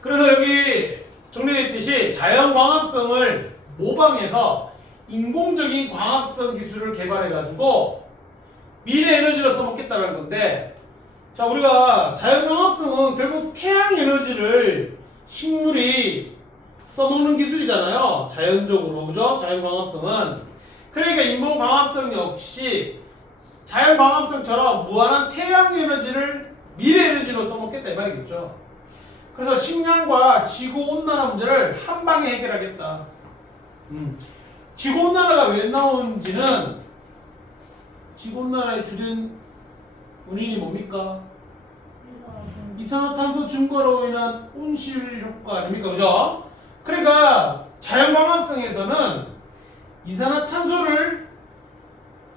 그래서 여기 정리됐듯이 자연광합성을 모방해서 인공적인 광합성 기술을 개발해가지고 미래 에너지로 써먹겠다는 건데, 자, 우리가 자연광합성은 결국 태양 에너지를 식물이 써먹는 기술이잖아요. 자연적으로. 그죠? 자연광합성은. 그러니까 인공광합성 역시 자연광합성처럼 무한한 태양 에너지를 미래 에너지로 써먹겠다 이 말이겠죠. 그래서 식량과 지구온난화 문제를 한 방에 해결하겠다. 지구온난화가 왜 나오는지는 지구온난화의 주된 원인이 뭡니까? 이산화탄소 증가로 인한 온실 효과 아닙니까? 그죠? 그러니까 자연광합성에서는 이산화탄소를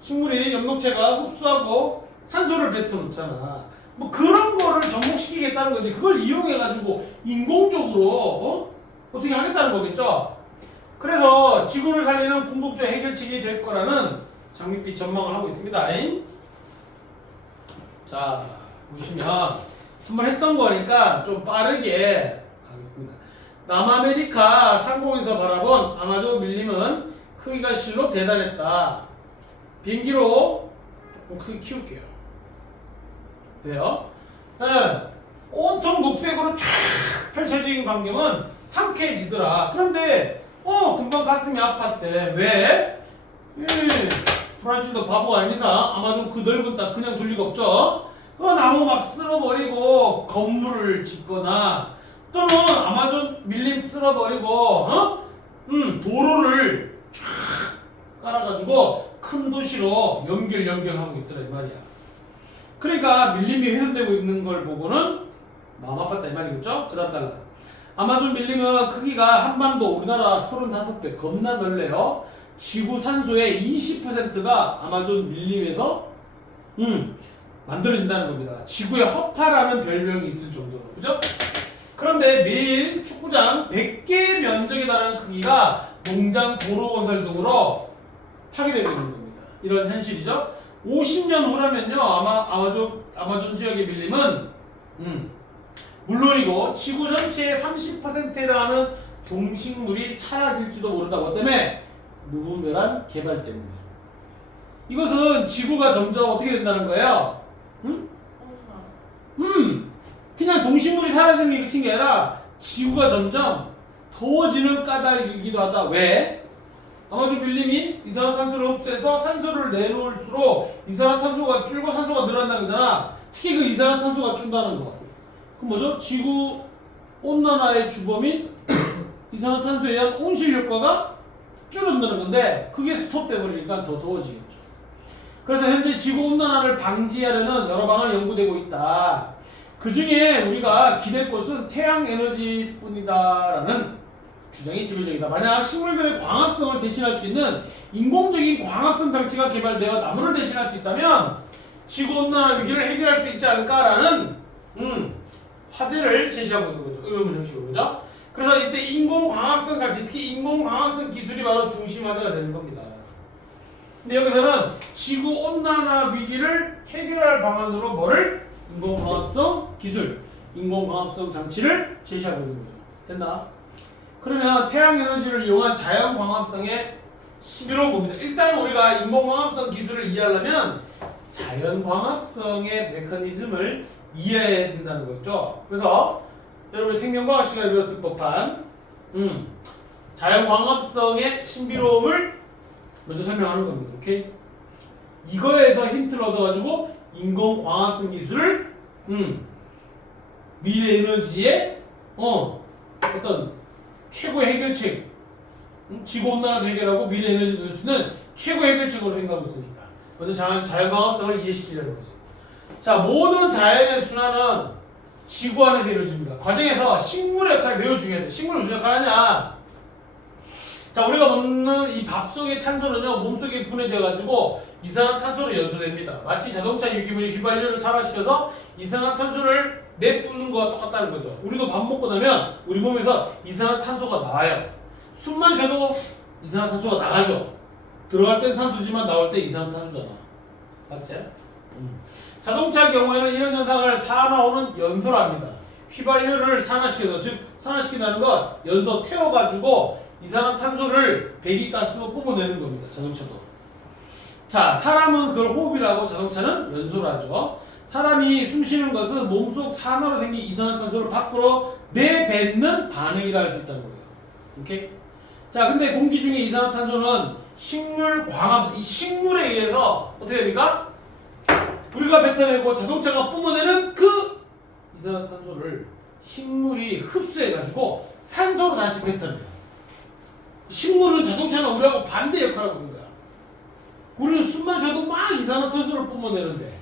식물이 연목체가 흡수하고 산소를 뱉어놓잖아. 뭐 그런 거를 접목시키겠다는 거지. 그걸 이용해가지고 인공적으로 어떻게 하겠다는 거겠죠. 그래서 지구를 살리는 궁극적 해결책이 될 거라는 장밋빛 전망을 하고 있습니다. 자, 보시면 한번 했던 거니까 좀 빠르게 가겠습니다. 남아메리카 상공에서 바라본 아마존 밀림은 크기가 실로 대단했다. 비행기로 조금 크게 키울게요. 돼요? 네. 온통 녹색으로 쫙 펼쳐진 광경은 상쾌해지더라. 그런데 금방 가슴이 아팠대. 왜? 브라질도 바보가 아니다. 아마존 그 넓은 땅 그냥 둘 리가 없죠. 그 나무 막 쓸어버리고 건물을 짓거나 또는 아마존 밀림 쓸어버리고 도로를 쫙 깔아가지고 큰 도시로 연결하고 있더라 이 말이야. 그러니까 밀림이 훼손되고 있는 걸 보고는 마음 아팠다 이 말이겠죠? 그 다음 달라. 아마존 밀림은 크기가 한반도 우리나라 35배 겁나 넓네요. 지구 산소의 20%가 아마존 밀림에서 만들어진다는 겁니다. 지구의 허파라는 별명이 있을 정도로. 그죠? 그런데 매일 축구장 100개 면적에 달하는 크기가 농장, 도로 건설 등으로 파괴되고 있는 겁니다. 이런 현실이죠. 50년 후라면요, 아마존 지역의 밀림은 물론이고 지구 전체의 30%에 해당하는 동식물이 사라질지도 모른다고. 뭐 때문에? 무분별한 개발 때문에. 이것은 지구가 점점 어떻게 된다는 거예요? 그냥 동식물이 사라지는 게 그친 게 아니라 지구가 점점 더워지는 까닭이기도 하다. 왜? 아마존 밀림이 이산화탄소를 흡수해서 산소를 내놓을수록 이산화탄소가 줄고 산소가 늘어난다는 거잖아. 특히 그 이산화탄소가 준다는 거. 그럼 뭐죠? 지구 온난화의 주범인 이산화탄소에 의한 온실 효과가 줄어든다는 건데 그게 스톱돼 버리니까 더 더워지겠죠. 그래서 현재 지구 온난화를 방지하려는 여러 방안이 연구되고 있다. 그 중에 우리가 기댈 것은 태양 에너지뿐이다라는 주장이 지배적이다. 만약 식물들의 광합성을 대신할 수 있는 인공적인 광합성 장치가 개발되어 나무를 대신할 수 있다면 지구 온난화 위기를 해결할 수 있지 않을까라는 화제를 제시하고 있는 거죠. 의문 형식으로. 그죠? 그래서 이때 인공광합성 장치, 특히 인공광합성 기술이 바로 중심 화제가 되는 겁니다. 근데 여기서는 지구 온난화 위기를 해결할 방안으로 뭐를? 인공광합성 기술, 인공광합성 장치를 제시하고 있는 거죠. 됐나? 그러면 태양 에너지를 이용한 자연광합성의 11호 봅니다. 일단 우리가 인공광합성 기술을 이해하려면 자연광합성의 메커니즘을 이해해야 된다는 거죠. 그래서 여러분 생명과학 시간에 배웠을 법한 자연광합성의 신비로움을 먼저 설명하는 겁니다. 오케이? 이거에서 힌트를 얻어가지고 인공광합성 기술을 미래 에너지의 어떤 최고의 해결책, 지구온난화도 해결하고 미래 에너지도 낼 수 있는 최고의 해결책으로 생각하고 있으니까 먼저 자연광합성을 이해시키려는 거지. 자, 모든 자연의 순환은 지구 안에서 이루어집니다. 과정에서 식물의 역할이 매우 중요해요. 식물이 무슨 역할을 하냐? 자, 우리가 먹는 이 밥 속의 탄소는요, 몸속에 분해되어가지고 이산화탄소로 연소됩니다. 마치 자동차 유기물이 휘발유를 산화시켜서 이산화탄소를 내뿜는 거와 똑같다는 거죠. 우리도 밥 먹고 나면 우리 몸에서 이산화탄소가 나와요. 숨만 쉬어도 이산화탄소가 나가죠. 들어갈 땐 산소지만 나올 때 이산화탄소잖아. 맞지? 자동차 경우에는 이런 현상을 산화호는 연소를 합니다. 휘발유를 산화시켜서, 즉 산화시킨다는 건 연소 태워가지고 이산화탄소를 배기가스로 뿜어내는 겁니다. 자동차도. 자, 사람은 그걸 호흡이라고, 자동차는 연소를 하죠. 사람이 숨쉬는 것은 몸속 산화로 생긴 이산화탄소를 밖으로 내뱉는 반응이라 할 수 있다는 거예요. 오케이? 자, 근데 공기 중에 이산화탄소는 식물 광합성, 이 식물에 의해서 어떻게 됩니까? 우리가 뱉어내고 자동차가 뿜어내는 그 이산화탄소를 식물이 흡수해가지고 산소로 다시 뱉어내요. 식물은 자동차는 우리하고 반대 역할을 하는 거야. 우리는 숨만 쉬어도 막 이산화탄소를 뿜어내는데,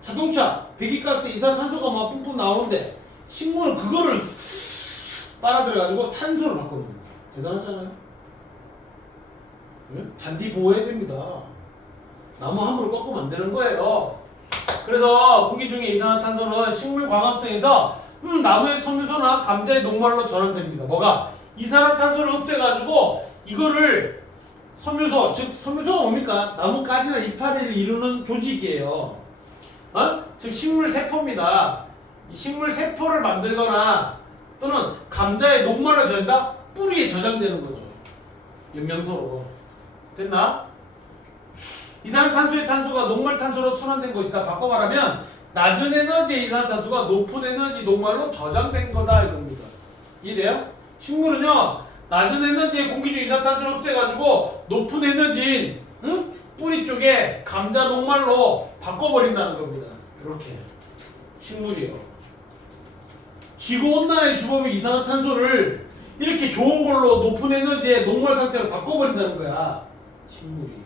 자동차, 배기가스, 이산화탄소가 막 뿜뿜 나오는데, 식물은 그거를 빨아들여가지고 산소를 바꾸는 거야. 대단하잖아요. 잔디 보호해야 됩니다. 나무 함부로 꺾으면 안 되는 거예요. 그래서 공기 중에 이산화탄소는 식물 광합성에서 나무의 섬유소나 감자의 녹말로 전환됩니다. 뭐가? 이산화탄소를 흡수해가지고 이거를 섬유소, 즉 섬유소가 뭡니까? 나뭇가지나 이파리를 이루는 조직이에요. 즉 식물 세포입니다. 이 식물 세포를 만들거나 또는 감자의 녹말로 저장다 뿌리에 저장되는 거죠. 영양소로. 됐나? 이산화탄소의 탄소가 녹말탄소로 순환된 것이다. 바꿔 말하면 낮은 에너지의 이산화탄소가 높은 에너지 녹말로 저장된 거다 이겁니다. 이해돼요? 식물은요 낮은 에너지의 공기 중 이산화탄소를 흡수해가지고 높은 에너지인 뿌리 쪽에 감자 녹말로 바꿔버린다는 겁니다. 이렇게 식물이요. 지구온난화의 주범인 이산화탄소를 이렇게 좋은 걸로 높은 에너지의 녹말 상태로 바꿔버린다는 거야. 식물이.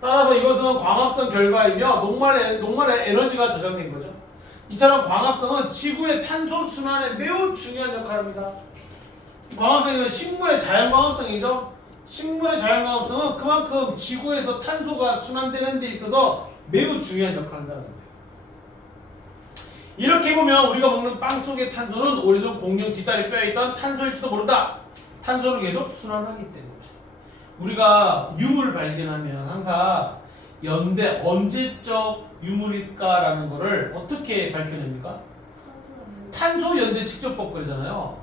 따라서 이것은 광합성 결과이며 녹말에 에너지가 저장된 거죠. 이처럼 광합성은 지구의 탄소 순환에 매우 중요한 역할을 합니다. 광합성은 식물의 자연광합성이죠. 식물의 자연광합성은 그만큼 지구에서 탄소가 순환되는 데 있어서 매우 중요한 역할을 한다는 거예요. 이렇게 보면 우리가 먹는 빵 속의 탄소는 오래전 공룡 뒷다리 뼈에 있던 탄소일지도 모른다. 탄소를 계속 순환하기 때문에. 우리가 유물을 발견하면 항상 연대 언제적 유물일까라는 거를 어떻게 밝혀냅니까? 탄소 연대 측정법 그러잖아요.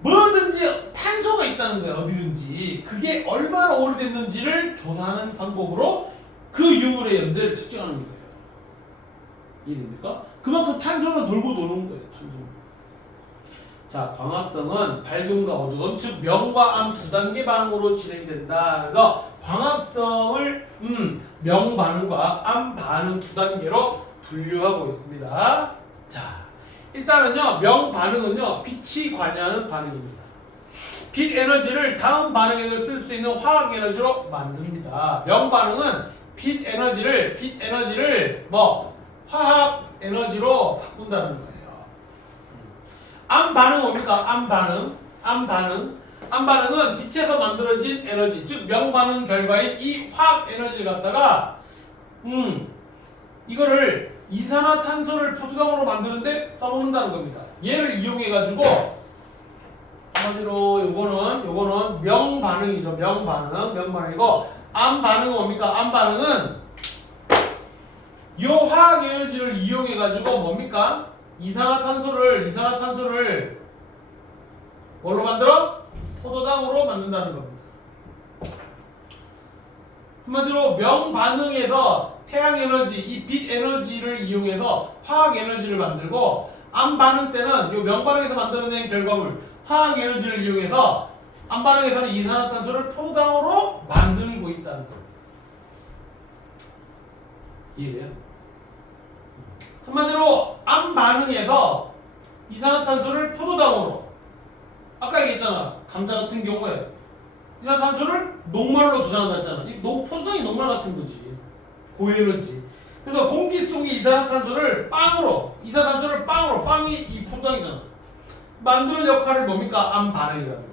뭐든지 탄소가 있다는 거예요. 어디든지. 그게 얼마나 오래됐는지를 조사하는 방법으로 그 유물의 연대를 측정하는 거예요. 이해됩니까? 그만큼 탄소는 돌고 도는 거예요. 탄소는. 자, 광합성은 밝음과 어두움, 즉 명과 암 두 단계 반응으로 진행된다. 그래서 광합성을 명 반응과 암 반응 두 단계로 분류하고 있습니다. 자, 일단은요, 명 반응은요, 빛이 관여하는 반응입니다. 빛 에너지를 다음 반응에도 쓸 수 있는 화학 에너지로 만듭니다. 명 반응은 빛 에너지를 화학 에너지로 바꾼다는 거예요. 암 반응은 뭡니까? 암 반응은 빛에서 만들어진 에너지, 즉 명반응 결과인 이 화학 에너지를 갖다가 이거를 이산화탄소를 표두당으로 만드는데 써먹는다는 겁니다. 얘를 이용해 가지고 한마디로 요거는 명반응이죠. 명반응이고 암 반응은 뭡니까? 암 반응은 요 화학 에너지를 이용해 가지고 뭡니까? 이산화탄소를 뭘로 만들어? 포도당으로 만든다는 겁니다. 한마디로 명반응에서 태양 에너지, 이 빛 에너지를 이용해서 화학 에너지를 만들고, 암 반응 때는 요 명반응에서 만들어낸 결과물 화학 에너지를 이용해서 암 반응에서는 이산화탄소를 포도당으로 만들고 있다는 겁니다. 이해돼요? 한마디로 암 반응에서 이산화탄소를 포도당으로, 아까 얘기했잖아. 감자 같은 경우에 이산화탄소를 녹말로 저장한다 했잖아. 이 포도당이 녹말 같은 거지. 고에너지. 그래서 공기 속의 이산화탄소를 빵으로, 빵이 이 포도당이잖아. 만드는 역할을 뭡니까? 암 반응이라는 겁니다.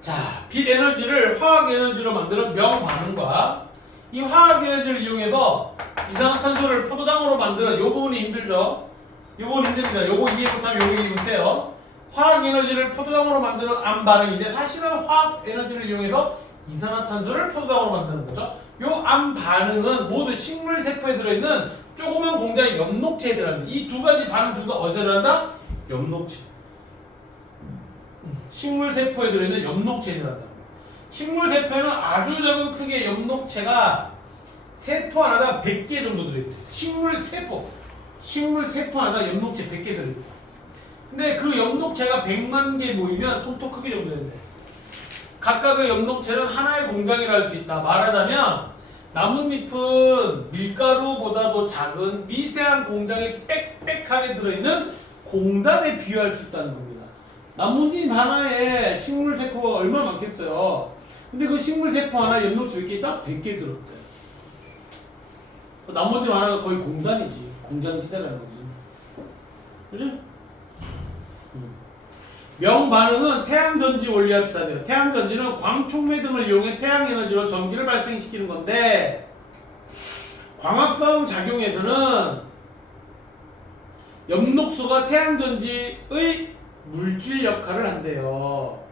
자, 빛 에너지를 화학 에너지로 만드는 명 반응과 이 화학 에너지를 이용해서 이산화탄소를 포도당으로 만드는 요 부분이 힘들죠. 요 부분 힘듭니다. 요거 이해 못하면 요거 이해 못해요. 화학 에너지를 포도당으로 만드는 암 반응인데 사실은 화학 에너지를 이용해서 이산화탄소를 포도당으로 만드는 거죠. 요 암 반응은 모두 식물 세포에 들어있는 조그만 공장의 엽록체에 들어간다. 이 두 가지 반응 둘 다 어디서 들어간다? 엽록체. 식물세포에 들어있는 엽록체에 들어간다. 식물세포에는 아주 작은 크기의 엽록체가 세포 하나당 100개 정도 들어있대. 식물세포 하나당 엽록체 100개 들어있대. 근데 그 엽록체가 100만 개 모이면 손톱 크기 정도 된대. 각각의 엽록체는 하나의 공장이라 할 수 있다. 말하자면 나뭇잎은 밀가루보다도 작은 미세한 공장의 빽빽하게 들어있는 공단에 비유할 수 있다는 겁니다. 나뭇잎 하나에 식물세포가 얼마나 많겠어요. 근데 그 식물세포 하나에 엽록체 몇 개 있다? 100개 들었대. 나뭇잎 하나가 거의 공단이지. 공장지대라는 거지. 그지? 명반응은 태양전지 원리와 비슷해요. 태양전지는 광촉매 등을 이용해 태양에너지로 전기를 발생시키는 건데 광합성 작용에서는 엽록소가 태양전지의 물질 역할을 한대요.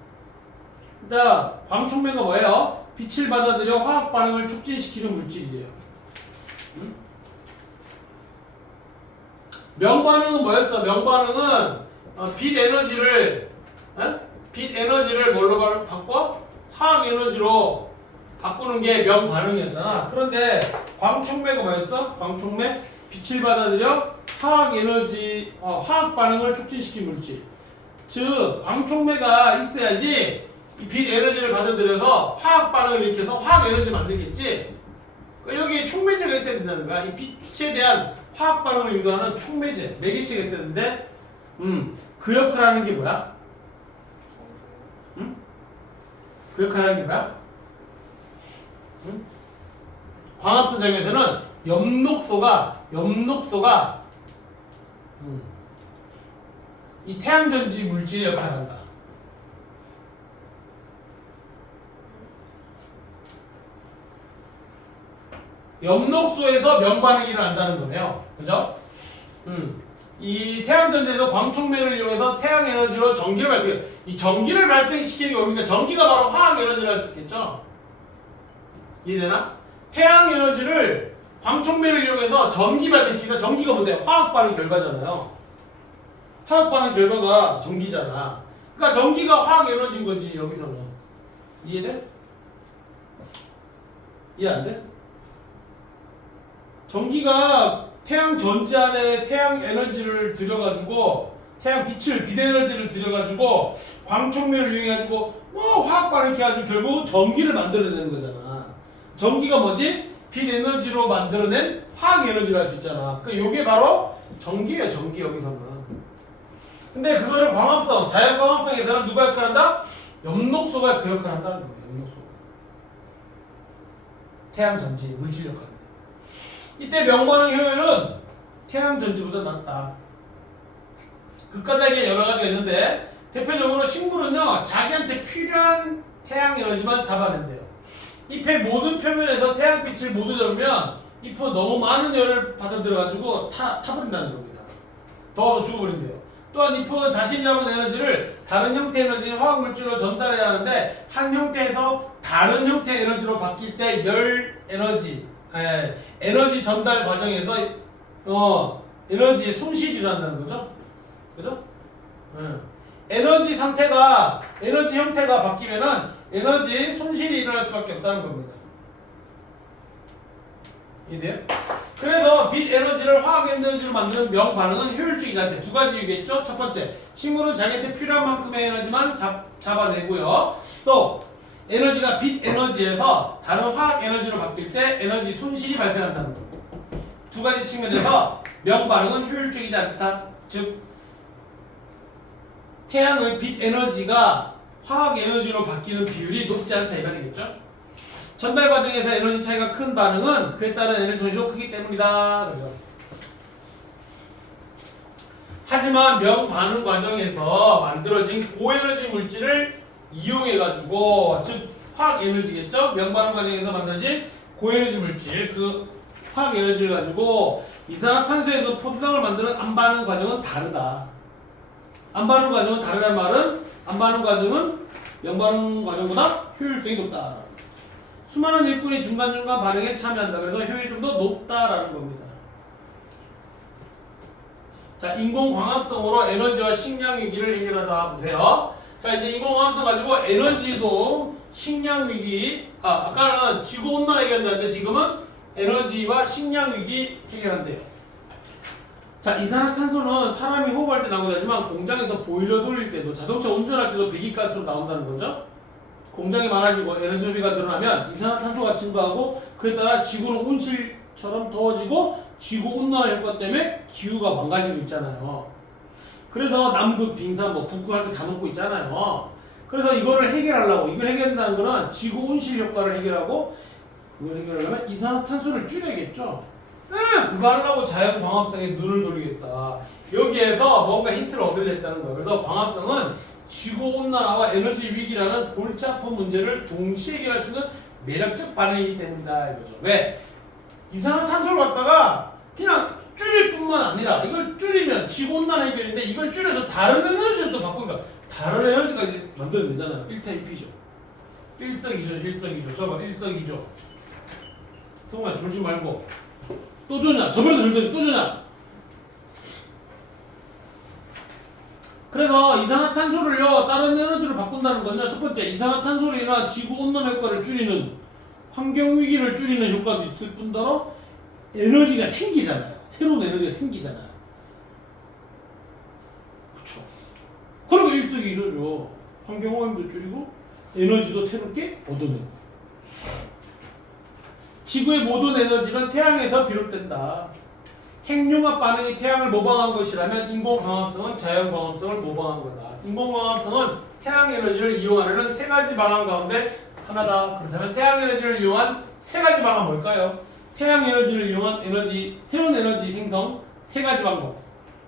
일단 광촉매가 뭐예요? 빛을 받아들여 화학 반응을 촉진시키는 물질이래요. 명반응은 뭐였어? 명반응은 빛 에너지를 뭘로 바꿔? 화학 에너지로 바꾸는 게 명반응이었잖아. 그런데 광촉매가 뭐였어? 광촉매 빛을 받아들여 화학 에너지, 화학 반응을 촉진시킨 물질. 즉 광촉매가 있어야지 이 빛 에너지를 받아들여서 화학 반응을 일으켜서 화학 에너지 만들겠지. 그러니까 여기에 촉매제가 있어야 된다는 거야. 이 빛에 대한 화학 반응을 유도하는 촉매제, 매개체가 있어야 되는데, 그 역할을 하는 게 뭐야? 그 역할을 하는 게 뭐야? 광합성 작용에서는 엽록소가 이 태양전지 물질의 역할을 한다. 엽록소에서 명반응이 일어난다는 거네요. 그죠? 이 태양전지에서 광촉매를 이용해서 태양에너지로 전기를 발생해. 이 전기를 발생시키는 게 뭡니까? 전기가 바로 화학에너지를 할 수 있겠죠? 이해되나? 태양에너지를 광촉매를 이용해서 전기 발생시키니까 전기가 뭔데? 화학반응 결과잖아요. 화학반응 결과가 전기잖아. 그러니까 전기가 화학에너지인 거지, 여기서는. 이해돼? 이해 안 돼? 전기가 태양 전지 안에 태양 에너지를 들여가지고 빛 에너지를 들여가지고 광촉매를 이용해가지고 화학 반응을 해가지고 결국 전기를 만들어내는 거잖아. 전기가 뭐지? 빛 에너지로 만들어낸 화학 에너지를 할 수 있잖아. 그 요게 바로 전기예요, 전기 여기서는. 근데 그거를 광합성, 자연 광합성에서는 누가 역할을 한다? 엽록소가 그 역할을 한다는 거예요. 엽록소가. 태양 전지 물질 역할. 이때 명반응 효율은 태양전지보다 낮다. 극과다하게 여러 가지가 있는데 대표적으로 식물은요 자기한테 필요한 태양에너지만 잡아낸대요. 잎의 모든 표면에서 태양빛을 모두 잡으면 잎은 너무 많은 열을 받아들여가지고 타버린다는 겁니다. 더워서 죽어버린대요. 또한 잎은 자신이 잡은 에너지를 다른 형태의 에너지인 화학물질로 전달해야 하는데 한 형태에서 다른 형태의 에너지로 바뀔 때 열 에너지 전달 과정에서 에너지 손실이 일어난다는 거죠. 그죠? 에너지 형태가 바뀌면은 에너지 손실이 일어날 수밖에 없다는 겁니다. 이해돼요? 그래서 빛 에너지를 화학 에너지로 만드는 명반응은 효율적이다. 두 가지 이유겠죠? 첫 번째, 식물은 자기한테 필요한 만큼의 에너지만 잡아내고요. 또 에너지가 빛 에너지에서 다른 화학 에너지로 바뀔 때 에너지 손실이 발생한다는 것. 두 가지 측면에서 명반응은 효율적이지 않다. 즉 태양의 빛 에너지가 화학 에너지로 바뀌는 비율이 높지 않다 이 말이겠죠. 전달 과정에서 에너지 차이가 큰 반응은 그에 따른 에너지 손실도 크기 때문이다. 그렇죠? 하지만 명반응 과정에서 만들어진 고에너지 물질을 이용해가지고 즉 화학 에너지겠죠? 명반응 과정에서 만들어진 고에너지 물질 그 화학 에너지를 가지고 이산화탄소에서 포도당을 만드는 안반응 과정은 다르다. 안반응 과정은 다르다는 말은 안반응 과정은 명반응 과정보다 효율성이 높다. 수많은 일꾼이 중간중간 반응에 참여한다. 그래서 효율이 좀 더 높다라는 겁니다. 자, 인공광합성으로 에너지와 식량 위기를 해결하다 보세요. 자, 이제 인공광합성 가지고 에너지도 식량 위기, 아까는 지구 온난화 얘기한다는데 지금은 에너지와 식량 위기 해결한대요. 자, 이산화탄소는 사람이 호흡할 때 나오긴 하지만 공장에서 보일러 돌릴 때도 자동차 운전할 때도 배기가스로 나온다는 거죠. 공장이 많아지고 에너지 소비가 늘어나면 이산화탄소가 증가하고 그에 따라 지구는 온실처럼 더워지고 지구 온난화 효과 때문에 기후가 망가지고 있잖아요. 그래서 남극, 빙산, 북극 할 때 다 놓고 있잖아요. 그래서 이거를 해결하려고, 이걸 해결한다는 거는 지구 온실 효과를 해결하고, 그걸 해결하려면 이산화탄소를 줄여야겠죠. 그거 하려고 자연광합성에 눈을 돌리겠다. 여기에서 뭔가 힌트를 얻으려했다는 거예요. 그래서 광합성은 지구온난화와 에너지 위기라는 골치 아픈 문제를 동시에 해결할 수 있는 매력적 반응이기 때문이다 이거죠. 왜? 이산화탄소를 갖다가 그냥 줄일 뿐만 아니라 이걸 줄이면 지구온난화 해결인데 이걸 줄여서 다른 에너지를 또 바꾸니까 다른 에너지까지 만들어야 되잖아요. 1타 2피죠. 일석이조. 저거 일석이조. 성우야 졸지 말고. 또 주냐? 저번에도 들더니 또 주냐? 그래서 이산화탄소를요 다른 에너지로 바꾼다는 건요, 첫 번째 이산화탄소로 인한 지구온난화 효과를 줄이는 환경위기를 줄이는 효과도 있을 뿐더러 에너지가 생기잖아요. 새로운 에너지가 생기잖아요. 그쵸? 그리고 일석이조죠. 환경오염도 줄이고 에너지도 새롭게 얻어내고. 지구의 모든 에너지는 태양에서 비롯된다. 핵융합 반응이 태양을 모방한 것이라면 인공광합성은 자연광합성을 모방한 거다. 인공광합성은 태양 에너지를 이용하려는 세 가지 방안 가운데 하나다. 그렇다면 태양 에너지를 이용한 세 가지 방안 뭘까요? 태양 에너지를 이용한 에너지, 새로운 에너지 생성 세 가지 방법.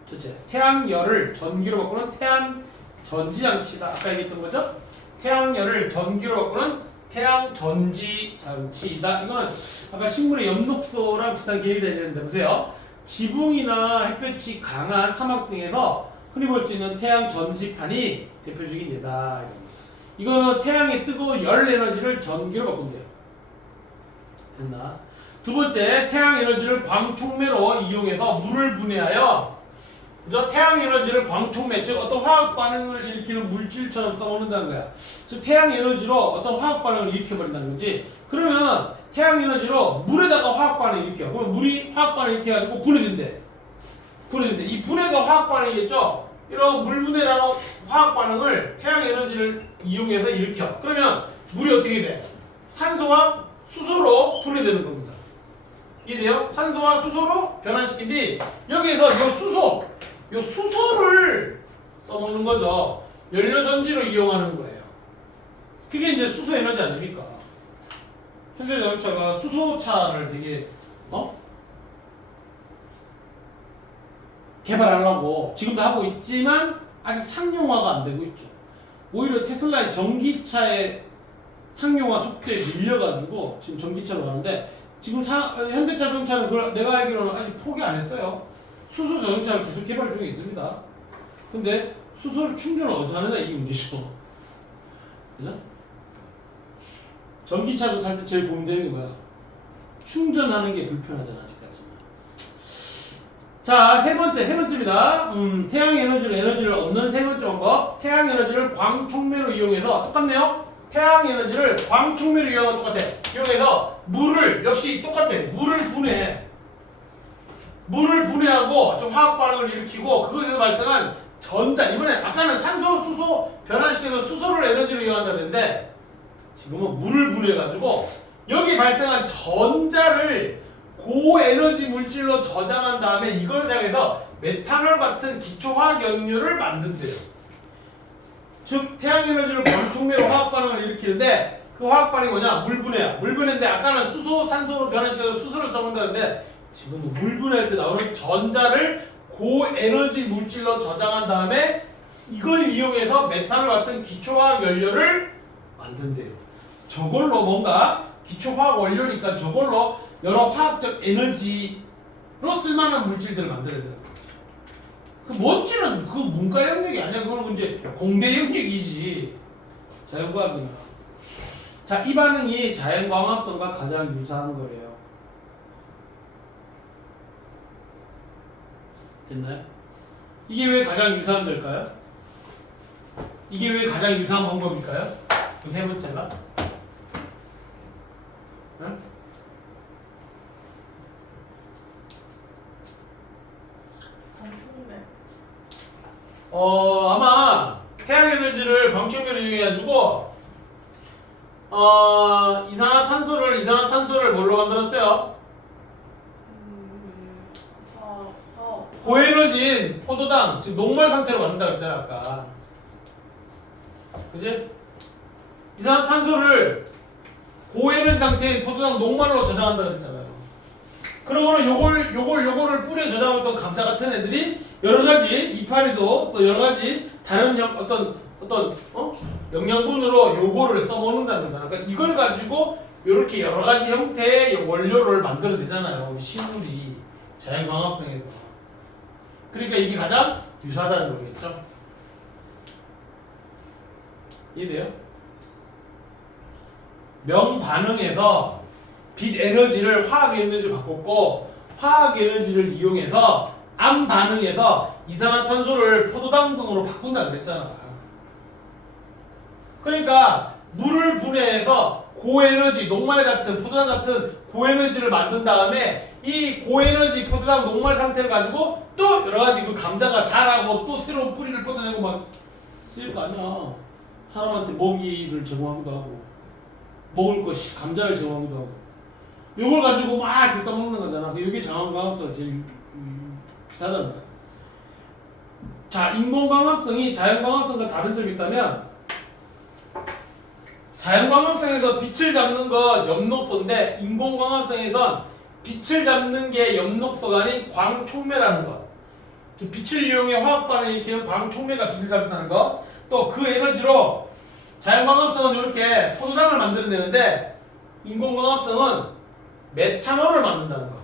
첫째, 태양열을 전기로 바꾸는 태양 전지 장치다. 아까 얘기했던 거죠? 태양열을 전기로 바꾸는 태양 전지 장치이다. 이거는 아까 식물의 엽록소랑 비슷한 개념이 되는데 보세요. 지붕이나 햇볕이 강한 사막 등에서 흔히 볼 수 있는 태양 전지판이 대표적인 예다. 이거는 태양의 뜨거운 열 에너지를 전기로 바꾼대요. 됐나? 두 번째, 태양 에너지를 광촉매로 이용해서 물을 분해하여 그죠? 태양 에너지를 광촉매, 즉 어떤 화학 반응을 일으키는 물질처럼 써먹는다는 거야. 즉 태양 에너지로 어떤 화학 반응을 일으켜버린다는 거지. 그러면 태양 에너지로 물에다가 화학 반응을 일으켜. 그럼 물이 화학 반응을 일으켜가지고 분해된대. 이 분해가 화학 반응이겠죠? 이런 물 분해라는 화학 반응을 태양 에너지를 이용해서 일으켜. 그러면 물이 어떻게 돼? 산소와 수소로 분해되는 겁니다. 이해돼요? 산소와 수소로 변환시킨 뒤 여기에서 요 수소를 써먹는 거죠. 연료전지로 이용하는 거예요. 그게 이제 수소 에너지 아닙니까? 현대자동차가 수소차를 되게 개발하려고 지금도 하고 있지만 아직 상용화가 안 되고 있죠. 오히려 테슬라의 전기차의 상용화 속도에 밀려가지고 지금 전기차로 가는데 지금 현대자동차는 그걸 내가 알기로는 아직 포기 안 했어요. 수소 자동차를 계속 개발 중에 있습니다. 근데 수소를 충전을 어디서 하느냐 이게 문제죠. 그죠? 전기차도 살 때 제일 고민되는 게 뭐야? 충전하는 게 불편하잖아 아직까지. 자, 세 번째입니다. 태양 에너지를 얻는 세 번째 방법. 태양 에너지를 광촉매로 이용해서 똑같네요. 태양 에너지를 광촉매로 이용하고 똑같아. 이용해서 물을 역시 똑같아. 물을 분해하고 좀 화학 반응을 일으키고 그것에서 발생한 전자, 이번에 아까는 산소, 수소 변환시켜서 수소를 에너지로 이용한다 그랬는데 지금은 물을 분해해가지고 여기 발생한 전자를 고에너지 물질로 저장한 다음에 이걸 사용해서 메탄올 같은 기초화학 연료를 만든대요. 즉 태양에너지를 광촉매로 화학 반응을 일으키는데 그 화학 반응이 뭐냐? 물 분해야. 물 분해인데 아까는 수소, 산소로 변환시켜서 수소를 써먹는다는데 지금 물 분해할 때 나오는 전자를 고에너지 물질로 저장한 다음에 이걸 이용해서 메탄올 같은 기초화학 연료를 만든대요. 저걸로 뭔가 기초화학 원료니까 저걸로 여러 화학적 에너지로 쓸만한 물질들을 만들어야 되는 거지. 그 뭔지는 그 문과 영역이 아니야. 그건 이제 공대 영역이지. 자연과학이나. 자, 이 반응이 자연광합성과 가장 유사한 거래요. 됐나요? 이게 왜 가장 유사한 될까요? 이게 왜 가장 유사한 방법일까요? 그 세 번째가? 응? 아마 태양 에너지를 광충면을 이용해가지고 이산화탄소를 뭘로 만들었어요? 고에너지인 포도당, 즉 녹말 상태로 만든다 그랬잖아 아까. 그지? 이산화탄소를 고에너지 상태인 포도당 녹말로 저장한다 그랬잖아요. 그러고는 요거를 뿌려 저장했던 감자 같은 애들이 여러 가지 이파리도 또 여러 가지 다른 영양분으로 요거를 써먹는다는 거잖아. 그러니까 이걸 가지고 이렇게 여러 가지 형태의 원료를 만들어내잖아요. 우리 식물이 자연광합성에서. 그러니까 이게 가장 유사하다는 거겠죠. 이해돼요? 명반응에서 빛 에너지를 화학 에너지로 바꿨고 화학 에너지를 이용해서 암 반응에서 이산화탄소를 포도당 등으로 바꾼다 그랬잖아. 그러니까 물을 분해해서 고에너지, 녹말 같은 포도당 같은 고에너지를 만든 다음에 이 고에너지 포도당 녹말 상태를 가지고 또 여러 가지 그 감자가 자라고 또 새로운 뿌리를 뻗어내고 막 쓰일 거 아니야. 사람한테 먹이를 제공하기도 하고 먹을 것 감자를 제공하기도 하고 이걸 가지고 막 이렇게 써먹는 거잖아. 이게 자연광합성 제일 비슷하다는 거야. 자, 인공광합성이 자연광합성과 다른 점이 있다면 자연광합성에서 빛을 잡는 건 엽록소인데 인공광합성에선 빛을 잡는 게 엽록소가 아닌 광촉매라는 것. 즉 빛을 이용해 화학 반응을 일으키는 광촉매가 빛을 잡는다는 것. 또 그 에너지로 자연광합성은 이렇게 포도당을 만들어내는데 인공광합성은 메탄올을 만든다는 거.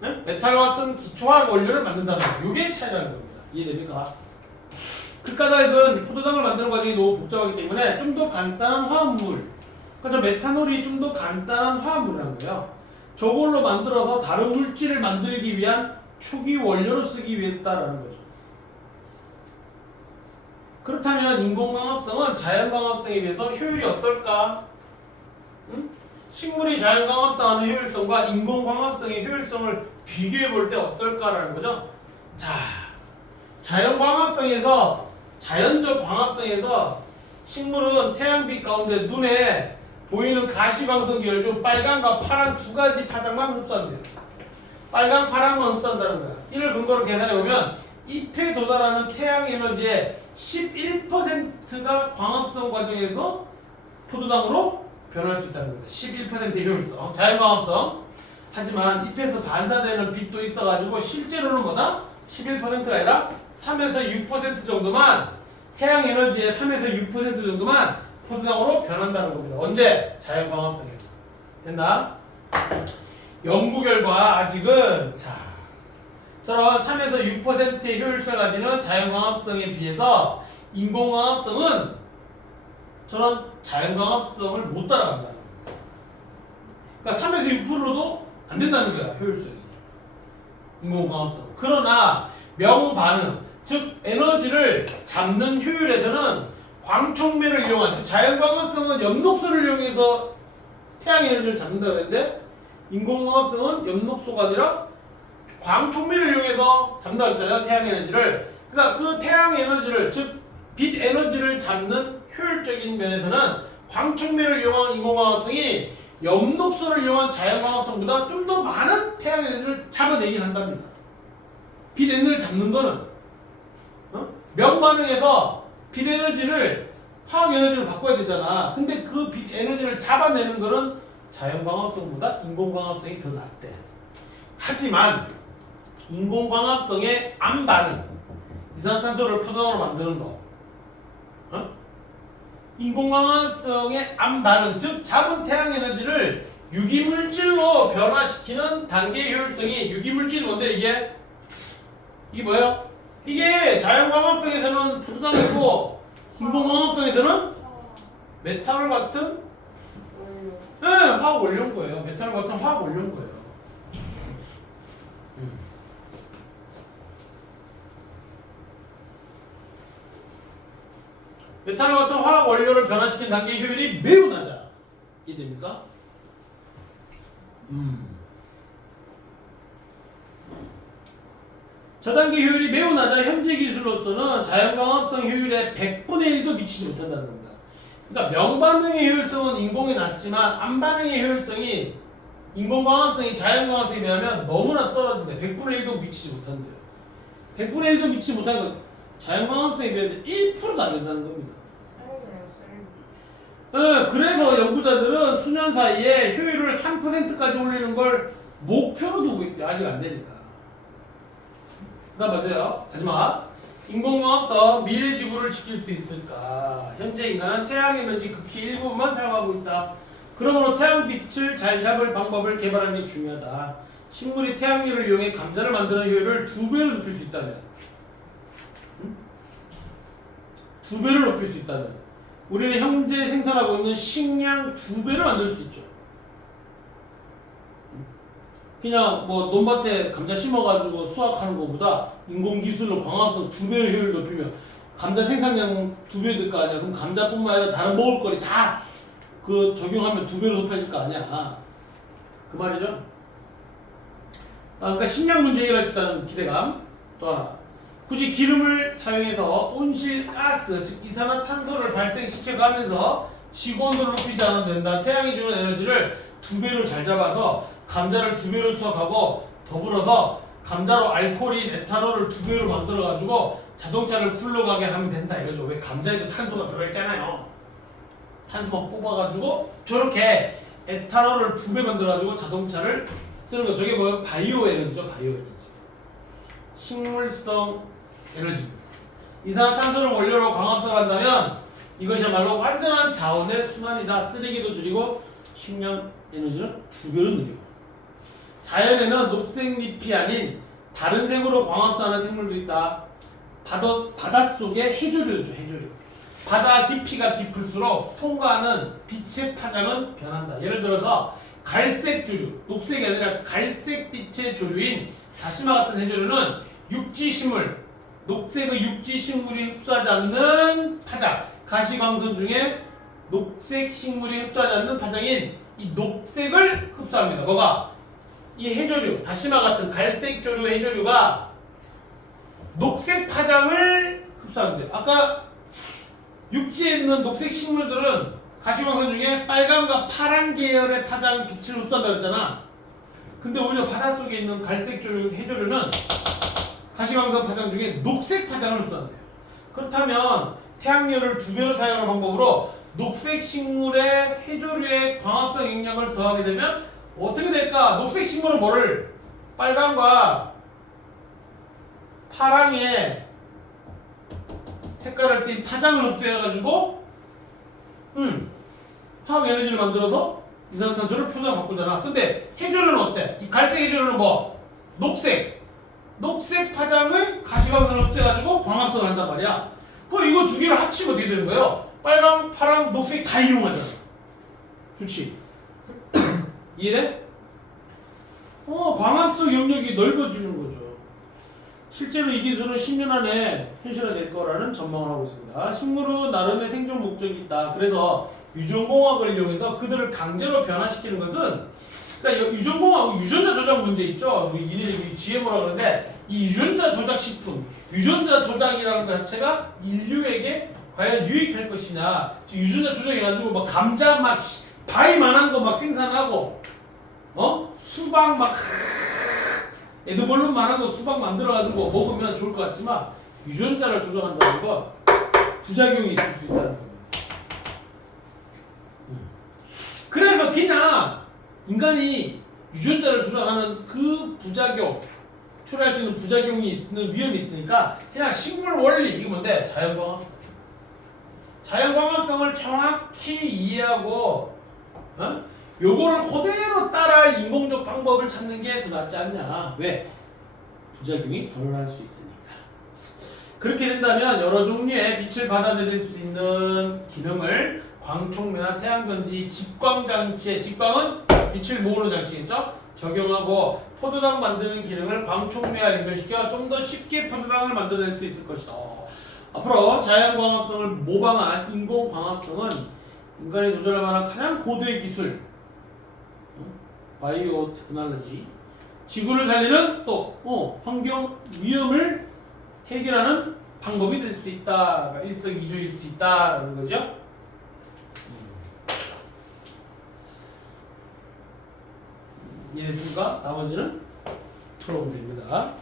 네? 메탄올 같은 기초화학 원료를 만든다는 거. 이게 차이라는 겁니다. 이해됩니까? 극가닥은 포도당을 만드는 과정이 너무 복잡하기 때문에 좀 더 간단한 화합물, 그러니까 메탄올이 좀 더 간단한 화합물이라는 거예요. 저걸로 만들어서 다른 물질을 만들기 위한 초기 원료로 쓰기 위해서다라는 거죠. 그렇다면 인공광합성은 자연광합성에 비해서 효율이 어떨까? 응? 식물이 자연광합성하는 효율성과 인공광합성의 효율성을 비교해 볼 때 어떨까라는 거죠. 자, 자연광합성에서 자연적 광합성에서 식물은 태양빛 가운데 눈에 보이는 가시광선 계열 중 빨강과 파랑 두 가지 파장만 흡수한대요. 빨강, 파랑만 흡수한다는 거야. 이를 근거로 계산해보면 잎에 도달하는 태양 에너지의 11%가 광합성 과정에서 포도당으로 변할 수 있다는 겁니다. 11%의 효율성, 자연광합성. 하지만 잎에서 반사되는 빛도 있어가지고 실제로는 뭐다? 11%가 아니라 3에서 6% 정도만 태양 에너지의 3에서 6% 정도만 포도당으로 변한다는 겁니다. 언제? 자연광합성에서. 됐나? 연구 결과 아직은 저런 3에서 6%의 효율성을 가지는 자연광합성에 비해서 인공광합성은 저런 자연광합성을 못 따라간다는 겁니다. 그러니까 3에서 6%도 안 된다는 거야, 효율성이. 인공광합성. 그러나 명반응, 즉 에너지를 잡는 효율에서는 광촉매를 이용한, 즉 자연광합성은 엽록소를 이용해서 태양 에너지를 잡는다 그랬는데 인공광합성은 엽록소가 아니라 광촉매를 이용해서 잡는다 그랬잖아요, 태양 에너지를. 그러니까 그 태양 에너지를, 즉 빛 에너지를 잡는 효율적인 면에서는 광촉매를 이용한 인공광합성이 엽록소를 이용한 자연광합성보다 좀 더 많은 태양 에너지를 잡아내긴 한답니다. 빛 에너지를 잡는 거는 명반응에서 빛 에너지를 화학 에너지로 바꿔야 되잖아. 근데 그 빛 에너지를 잡아내는 거는 자연광합성보다 인공광합성이 더 낫대. 하지만 인공광합성의 암반응, 이산화탄소를 포도당으로 만드는 거, 인공광합성의 암반응, 즉 잡은 태양 에너지를 유기물질로 변화시키는 단계의 효율성이, 유기물질이 뭔데 이게 뭐예요? 이게 자연광합성에서는 포도당이고 인공광합성에서는 메탄올 같은 화학 원료인 거예요. 메탄올 같은 화학 원료인 거예요. 메탄올 같은 화학 원료를 변화시키는 단계의 효율이 매우 낮아. 이해됩니까? 저단계 효율이 매우 낮아 현재 기술로서는 자연광합성 효율의 100분의 1도 미치지 못한다는 겁니다. 그러니까 명반응의 효율성은 인공이 낮지만 암반응의 효율성이 인공광합성이 자연광합성에 비하면 너무나 떨어진대. 100분의 1도 미치지 못한대요. 100분의 1도 미치지 못하는 건 자연광합성에 비해서 1%도 안 된다는 겁니다. 그래서 연구자들은 수년 사이에 효율을 3%까지 올리는 걸 목표로 두고 있대. 아직 안 되니까. 그다음 보세요. 마지막. 인공광합성 미래 지구를 지킬 수 있을까? 현재 인간은 태양에너지 극히 일부분만 사용하고 있다. 그러므로 태양빛을 잘 잡을 방법을 개발하는 게 중요하다. 식물이 태양열을 이용해 감자를 만드는 효율을 2배로 높일 수 있다면 2배를 높일 수 있다면 우리는 현재 생산하고 있는 식량 2배를 만들 수 있죠. 그냥 뭐 논밭에 감자 심어가지고 수확하는 것보다 인공기술로 광합성 2배의 효율을 높이면 감자 생산량 2배 될 거 아니야. 그럼 감자뿐만 아니라 다른 먹을거리 다 그 적용하면 2배로 높아질 거 아니야. 그 말이죠. 그러니까 식량 문제 해결할 수 있다는 기대감. 또 하나. 굳이 기름을 사용해서 온실가스, 즉 이산화탄소를 발생시켜가면서 지구온도를 높이지 않아도 된다. 태양이 주는 에너지를 2배로 잘 잡아서 감자를 2배로 수확하고 더불어서 감자로 알코올인 에탄올을 2배로 만들어가지고 자동차를 굴러가게 하면 된다 이거죠. 왜 감자에도 탄소가 들어있잖아요. 탄소만 뽑아가지고 저렇게 에탄올을 2배 만들어가지고 자동차를 쓰는 거. 저게 뭐예요? 바이오 에너지죠. 바이오 에너지. 식물성 에너지입니다. 이산화탄소를 원료로 광합성을 한다면 이것이야말로 완전한 자원의 순환이다. 쓰레기도 줄이고 식량 에너지는 2배로 늘리고. 자연에는 녹색잎이 아닌 다른 색으로 광합성하는 생물도 있다. 바닷속의 해조류죠. 해조류. 바다 깊이가 깊을수록 통과하는 빛의 파장은 변한다. 예를 들어서 갈색 조류, 녹색이 아니라 갈색빛의 조류인 다시마 같은 해조류는 육지식물, 녹색의 육지식물이 흡수하지 않는 파장, 가시광선 중에 녹색 식물이 흡수하지 않는 파장인 이 녹색을 흡수합니다. 뭐가? 이 해조류, 다시마 같은 갈색 조류 해조류가 녹색 파장을 흡수하는데, 아까 육지에 있는 녹색 식물들은 가시광선 중에 빨간과 파란 계열의 파장 빛을 흡수한다고 했잖아. 근데 오히려 바닷속에 있는 갈색 조류 해조류는 가시광선 파장 중에 녹색 파장을 흡수한대요. 그렇다면 태양열을 2배로 사용하는 방법으로 녹색 식물의 해조류의 광합성 영향을 더하게 되면 어떻게 될까? 녹색 식물은 뭐를? 빨간과 파랑의 색깔을 띤 파장을 흡수해가지고 화학 에너지를 만들어서 이산화탄소를 표준으로 바꾸잖아. 근데 해조류는 어때? 이 갈색 해조류는 뭐? 녹색 파장을 가시광선을 흡수해가지고 광합성을 한단 말이야. 그럼 이거 두 개를 합치면 어떻게 되는 거예요? 빨강, 파랑, 녹색 다 이용하잖아. 좋지? 이해돼? 광합성 영역이 넓어지는 거죠. 실제로 이 기술은 10년 안에 현실화될 거라는 전망을 하고 있습니다. 식물은 나름의 생존 목적이 있다. 그래서 유전공학을 이용해서 그들을 강제로 변화시키는 것은, 그러니까 유전공학, 유전자 조작 문제 있죠? 우리 이네들이 GMO라고 그러는데, 이 유전자 조작 식품, 유전자 조작이라는 것 자체가 인류에게 과연 유익할 것이냐. 유전자 조작해가지고 막 감자 막 바위만한 거 막 생산하고, 수박 막 에드벌룬만한 거 수박 만들어가지고 먹으면 좋을 것 같지만 유전자를 조작한다는 건 부작용이 있을 수 있다는 겁니다. 그래서 그냥 인간이 유전자를 조작하는 그 부작용, 초래할 수 있는 부작용이 있는 위험이 있으니까 그냥 식물 원리, 이게 뭔데? 자연광합성. 자연광합성을 정확히 이해하고 요거를 그대로 따라 인공적 방법을 찾는 게 더 낫지 않냐. 왜? 부작용이 덜 날 수 있으니까. 그렇게 된다면 여러 종류의 빛을 받아들일 수 있는 기능을 광촉매나 태양전지, 직광장치에, 직광은 빛을 모으는 장치겠죠? 적용하고 포도당 만드는 기능을 광촉매와 연결시켜 좀 더 쉽게 포도당을 만들어낼 수 있을 것이다. 앞으로 자연광합성을 모방한 인공광합성은 인간이 도전할 만한 가장 고도의 기술, 바이오 테크놀로지, 지구를 살리는 또 환경 위험을 해결하는 방법이 될 수 있다. 일석이조일 수 있다는 거죠. 이해됐습니까? 나머지는 풀어보면 됩니다.